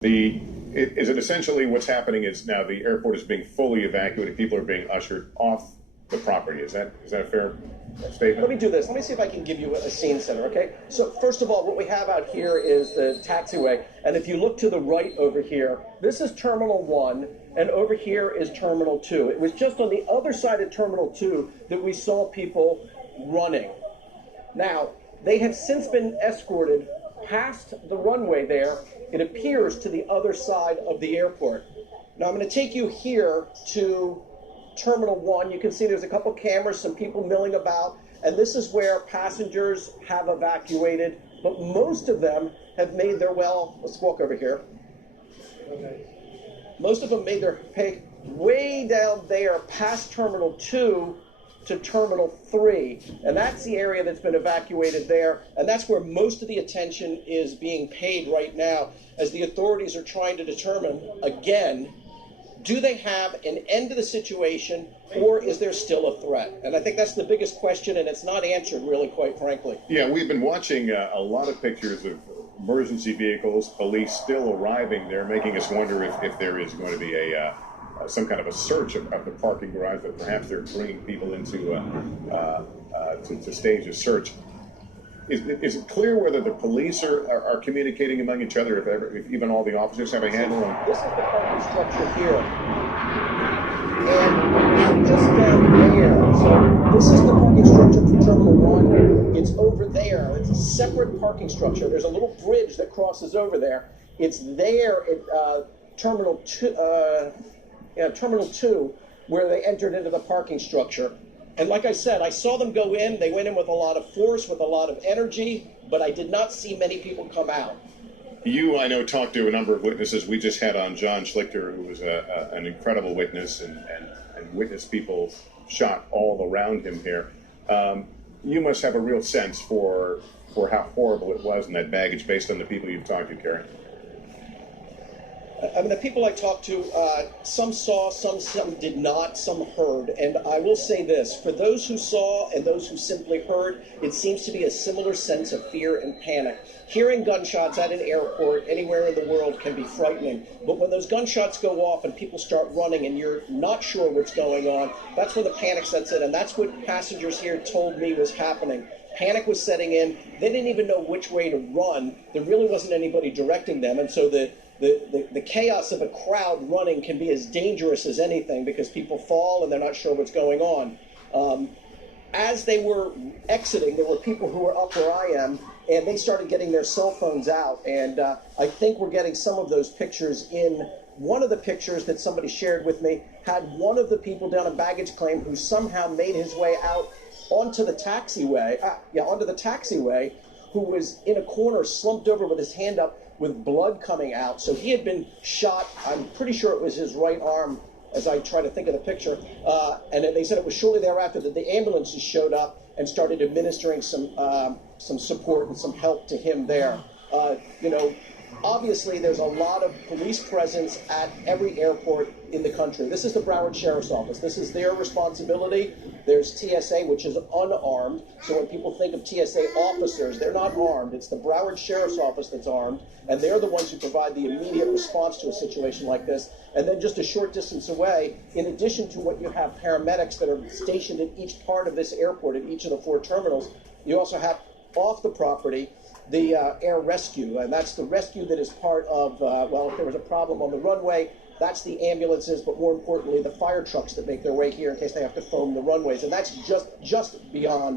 Is it essentially what's happening is now the airport is being fully evacuated. People are being ushered off the property. Is that a fair statement? Let me do this. Let me see if I can give you a scene center, okay? So first of all, what we have out here is the taxiway. And if you look to the right over here, this is Terminal 1, and over here is Terminal 2. It was just on the other side of Terminal 2 that we saw people running. Now, they have since been escorted past the runway there, it appears, to the other side of the airport. Now, I'm going to take you here to Terminal 1. You can see there's a couple cameras, some people milling about, and this is where passengers have evacuated, but most of them have made their let's walk over here. Okay. Most of them made their way down there past Terminal 2 to Terminal 3, and that's the area that's been evacuated there, and that's where most of the attention is being paid right now as the authorities are trying to determine, again, do they have an end to the situation, or is there still a threat? And I think that's the biggest question, and it's not answered, really, quite frankly. Yeah, we've been watching a lot of pictures of emergency vehicles, police still arriving there, making us wonder if there is going to be some kind of a search of the parking garage, that perhaps they're bringing people into to stage a search. Is it clear whether the police are communicating among each other, if even all the officers have a handle on? This is the parking structure here. And just down there, so this is the parking structure for Terminal 1. It's over there. It's a separate parking structure. There's a little bridge that crosses over there. It's there at Terminal 2, where they entered into the parking structure. And like I said, I saw them go in. They went in with a lot of force, with a lot of energy, but I did not see many people come out. You, I know, talked to a number of witnesses. We just had on John Schlichter, who was an incredible witness and witnessed people shot all around him here. You must have a real sense for how horrible it was in that baggage based on the people you've talked to, Karen. I mean, the people I talked to, some saw, some did not, some heard. And I will say this, for those who saw and those who simply heard, it seems to be a similar sense of fear and panic. Hearing gunshots at an airport anywhere in the world can be frightening. But when those gunshots go off and people start running and you're not sure what's going on, that's when the panic sets in. And that's what passengers here told me was happening. Panic was setting in. They didn't even know which way to run. There really wasn't anybody directing them. And so the chaos of a crowd running can be as dangerous as anything because people fall and they're not sure what's going on. As they were exiting, there were people who were up where I am, and they started getting their cell phones out. And I think we're getting some of those pictures in. One of the pictures that somebody shared with me had one of the people down a baggage claim who somehow made his way out onto the taxiway, who was in a corner slumped over with his hand up with blood coming out. So he had been shot. I'm pretty sure it was his right arm, as I try to think of the picture. And they said it was shortly thereafter that the ambulances showed up and started administering some support and some help to him there. Obviously, there's a lot of police presence at every airport in the country. This is the Broward Sheriff's Office. This is their responsibility. There's TSA, which is unarmed. So when people think of TSA officers, they're not armed. It's the Broward Sheriff's Office that's armed, and they're the ones who provide the immediate response to a situation like this. And then just a short distance away, in addition to what you have paramedics that are stationed at each part of this airport, at each of the 4 terminals, you also have off the property the air rescue, and that's the rescue that is part of, if there was a problem on the runway, that's the ambulances, but more importantly, the fire trucks that make their way here in case they have to foam the runways, and that's just beyond